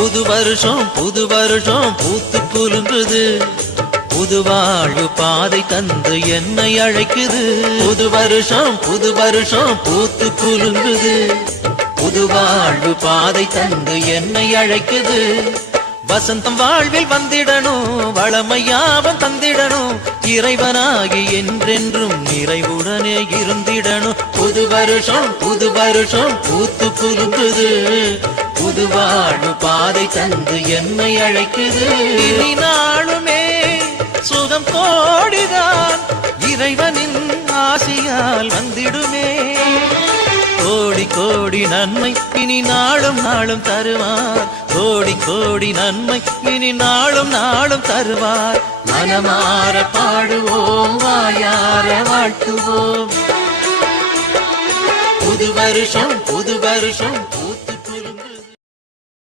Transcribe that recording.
புது வருஷம் பூத்து குலுங்குது. புது வாழ்வு பாதை தந்து என்னை அழைக்குது. புது வருஷம் பூத்து குலுங்குது. புது வாழ்வு பாதை தந்து என்னை அழைக்குது. வசந்தம் வாழ்வில் வந்திடணும், வளமையாவம் தந்திடணும், இறைவனாகி என்றென்றும் நிறைவுடனே இருந்திடணும். புது வருஷம் பூத்து குலுங்குது. புது வாழ்வு பாதை தந்து என்னை அழைக்குது. இனி நாளுமே சுகம் கோடிதான் இறைவனின் ஆசியால் வந்திடுமே. கோடி கோடி நன்மை இனி நாளும் தருவார். கோடி நன்மை இனி நாளும் தருவார். மனமாற பாடுவோம், வாயார வாழ்த்துவோம். புது வருஷம்